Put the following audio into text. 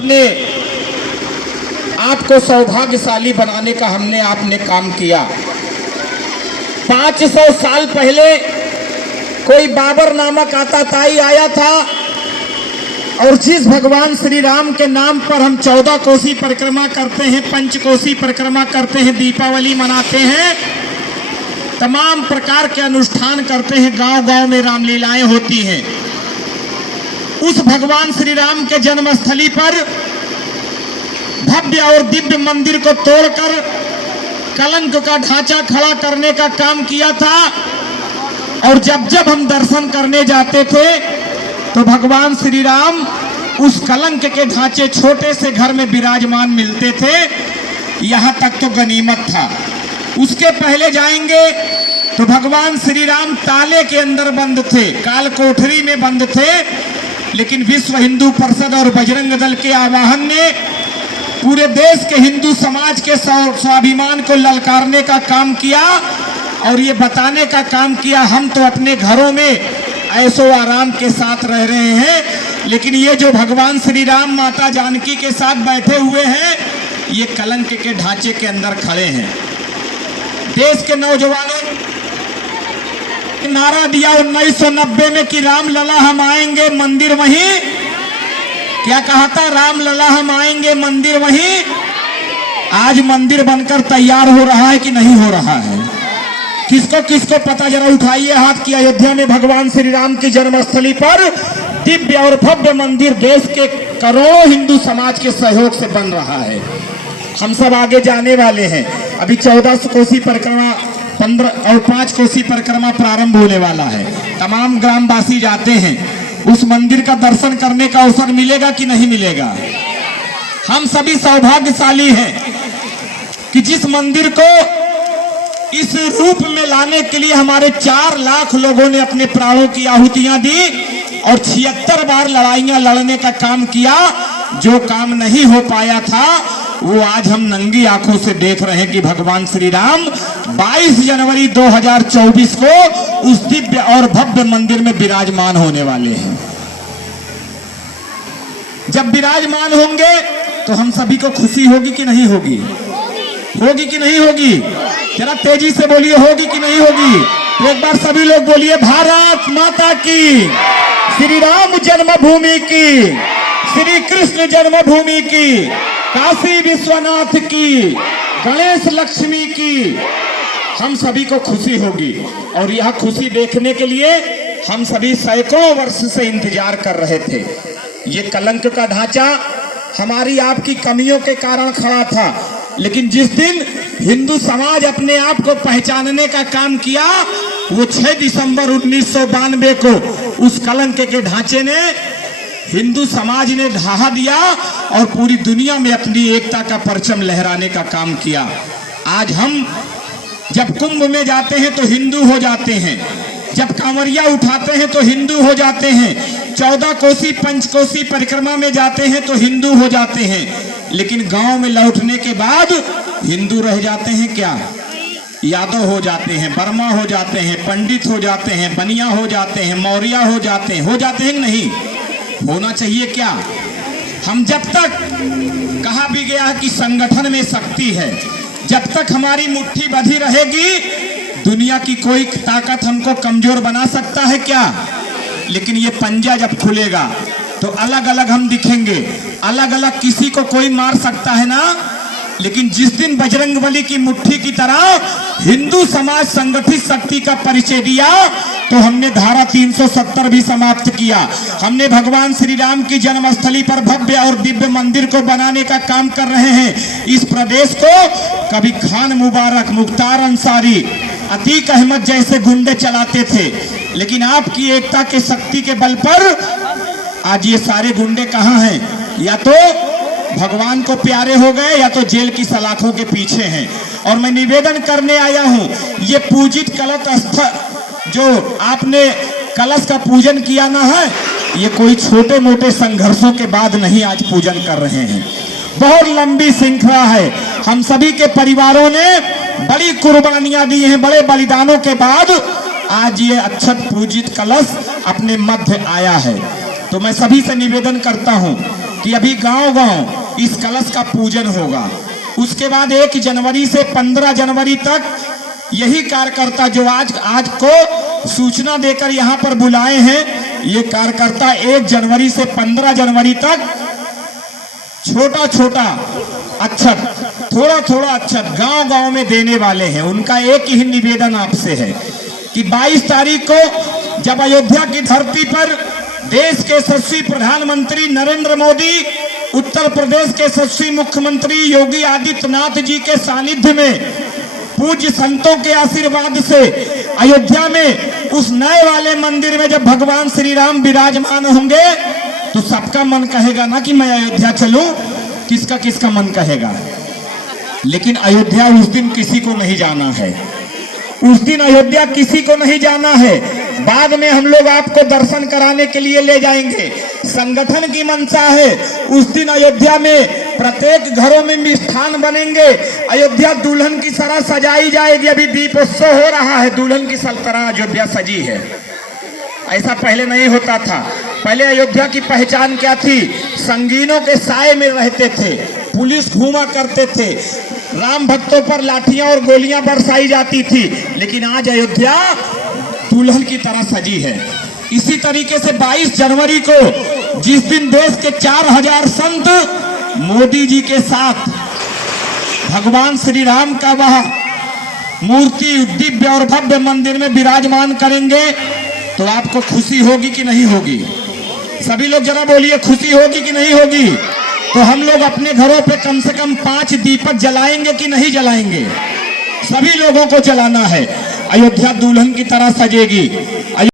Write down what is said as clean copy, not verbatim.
अपने आपको सौभाग्यशाली बनाने का हमने आपने काम किया। 500 साल पहले कोई बाबर नामक आताताई आया था और जिस भगवान श्री राम के नाम पर हम 14 कोसी परिक्रमा करते हैं, पंचकोसी परिक्रमा करते हैं, दीपावली मनाते हैं, तमाम प्रकार के अनुष्ठान करते हैं, गांव-गांव में रामलीलाएं होती हैं। उस भगवान श्री राम के जन्मस्थली पर भव्य और दिव्य मंदिर को तोड़कर कलंक का ढांचा खड़ा करने का काम किया था। और जब जब हम दर्शन करने जाते थे तो भगवान श्री राम उस कलंक के ढांचे छोटे से घर में विराजमान मिलते थे। यहाँ तक तो गनीमत था। उसके पहले जाएंगे तो भगवान श्री राम ताले के अंदर बंद थे, काल कोठरी में बंद थे। लेकिन विश्व हिंदू परिषद और बजरंग दल के आवाहन ने पूरे देश के हिंदू समाज के स्वाभिमान को ललकारने का काम किया और ये बताने का काम किया हम तो अपने घरों में ऐशो आराम के साथ रह रहे हैं, लेकिन ये जो भगवान श्री राम माता जानकी के साथ बैठे हुए हैं ये कलंक के ढांचे के अंदर खड़े हैं। देश के नौजवानों ने नारा दिया 1990 में कि राम लला हम आएंगे मंदिर वहीं। क्या कहा था? राम लला हम आएंगे मंदिर वहीं। आज मंदिर बनकर तैयार हो रहा है कि नहीं हो रहा है? किसको किसको पता, जरा उठाइए हाथ की अयोध्या में भगवान श्री राम की जन्मस्थली पर दिव्य और भव्य मंदिर देश के करोड़ों हिंदू समाज के सहयोग से बन रहा है। हम सब आगे जाने वाले हैं। अभी 14 कोसी परिक्रमा 15 और 5 कोसी परिक्रमा प्रारंभ होने वाला है। तमाम ग्रामवासी जाते हैं, उस मंदिर का दर्शन करने का अवसर मिलेगा कि नहीं मिलेगा? हम सभी सौभाग्यशाली हैं कि जिस मंदिर को इस रूप में लाने के लिए हमारे 4 लाख लोगों ने अपने प्राणों की आहुतियां दी और 76 बार लड़ाइयां लड़ने का काम किया। जो काम नहीं हो पाया था वो आज हम नंगी आंखों से देख रहे हैं कि भगवान श्री राम 22 जनवरी 2024 को उस दिव्य और भव्य मंदिर में विराजमान होने वाले हैं। जब विराजमान होंगे तो हम सभी को खुशी होगी कि नहीं होगी? होगी कि नहीं होगी? जरा तेजी से बोलिए, होगी कि नहीं होगी? तो एक बार सभी लोग बोलिए, भारत माता की, श्री राम जन्मभूमि की, श्री कृष्ण जन्मभूमि की, काशी विश्वनाथ की, गणेश लक्ष्मी की। हम सभी को खुशी होगी और यह खुशी देखने के लिए हम सभी सैकड़ों वर्ष से इंतजार कर रहे थे। ये कलंक का ढांचा हमारी आपकी कमियों के कारण खड़ा था, लेकिन जिस दिन हिंदू समाज अपने आप को पहचानने का काम किया वो 6 दिसंबर 1992 को उस कलंक के ढांचे ने हिंदू समाज ने ढहा दिया और पूरी दुनिया में अपनी एकता का परचम लहराने का काम किया। आज हम जब कुंभ में जाते हैं तो हिंदू हो जाते हैं, जब कांवरिया उठाते हैं तो हिंदू हो जाते हैं, 14 कोसी पंचकोसी परिक्रमा में जाते हैं तो हिंदू हो जाते हैं, लेकिन गांव में लौटने के बाद हिंदू रह जाते हैं क्या? यादव हो जाते हैं, वर्मा हो जाते हैं, पंडित हो जाते हैं, बनिया हो जाते हैं, मौर्य हो जाते हैं कि नहीं? होना चाहिए क्या? हम जब तक, कहा भी गया कि संगठन में शक्ति है, जब तक हमारी मुट्ठी बंधी रहेगी दुनिया की कोई ताकत हमको कमजोर बना सकता है क्या? लेकिन ये पंजा जब खुलेगा तो अलग अलग हम दिखेंगे, अलग अलग किसी को कोई मार सकता है ना। लेकिन जिस दिन बजरंगबली की मुट्ठी की तरह हिंदू समाज संगठित शक्ति का परिचय दिया तो हमने धारा 370 भी समाप्त किया। हमने भगवान श्री राम की जन्मस्थली पर भव्य और दिव्य मंदिर को बनाने का काम कर रहे हैं। इस प्रदेश को कभी खान मुबारक, मुख्तार अंसारी, अतीक अहमद जैसे गुंडे चलाते थे, लेकिन आपकी एकता के शक्ति के बल पर आज ये सारे गुंडे कहाँ हैं? या तो भगवान को प्यारे हो गए या तो जेल की सलाखों के पीछे हैं। और मैं निवेदन करने आया हूं, ये पूजित कलश जो आपने कलश का पूजन किया ना है, ये कोई छोटे मोटे संघर्षों के बाद नहीं आज पूजन कर रहे हैं। बहुत लंबी श्रृंखला है। हम सभी के परिवारों ने बड़ी कुर्बानियां दी हैं, बड़े बलिदानों के बाद आज ये अक्षत पूजित कलश अपने मध्य आया है। तो मैं सभी से निवेदन करता हूं कि अभी गांव-गांव इस कलश का पूजन होगा। उसके बाद 1 जनवरी से 15 जनवरी तक यही कार्यकर्ता जो आज को सूचना देकर यहाँ पर बुलाए हैं, ये कार्यकर्ता 1 जनवरी से 15 जनवरी तक छोटा छोटा अक्षत, थोड़ा थोड़ा अक्षत गांव-गांव में देने वाले हैं। उनका एक ही निवेदन आपसे है कि 22 तारीख को जब अयोध्या की धरती पर देश के यशस्वी प्रधानमंत्री नरेंद्र मोदी, उत्तर प्रदेश के यशस्वी मुख्यमंत्री योगी आदित्यनाथ जी के सानिध्य में, पूज्य संतों के आशीर्वाद से अयोध्या में उस नए वाले मंदिर में जब भगवान श्री राम विराजमान होंगे, तो सबका मन कहेगा ना कि मैं अयोध्या चलूं। किसका किसका मन कहेगा। लेकिन अयोध्या उस दिन किसी को नहीं जाना है। उस दिन अयोध्या किसी को नहीं जाना है। बाद में हम लोग आपको दर्शन कराने के लिए ले जाएंगे। संगठन की मंशा है उस दिन अयोध्या में प्रत्येक घरों में मिष्ठान बनेंगे। अयोध्या दुल्हन की तरह सजाई जाएगी। अभी दीपोत्सव हो रहा है, दुल्हन की तरह अयोध्या सजी है। ऐसा पहले नहीं होता था। पहले अयोध्या की पहचान क्या थी? संगीनों के साए में रहते थे, पुलिस घूमा करते थे, राम भक्तों पर लाठियां और गोलियां बरसाई जाती थी। लेकिन आज अयोध्या दुल्हन की तरह सजी है। इसी तरीके से 22 जनवरी को जिस दिन देश के 4000 संत मोदी जी के साथ भगवान श्री राम का वह मूर्ति दिव्य और भव्य मंदिर में विराजमान करेंगे, तो आपको खुशी होगी कि नहीं होगी? सभी लोग जरा बोलिए, खुशी होगी कि नहीं होगी? तो हम लोग अपने घरों पे कम से कम 5 दीपक जलाएंगे कि नहीं जलाएंगे? सभी लोगों को जलाना है। अयोध्या दुल्हन की तरह सजेगी।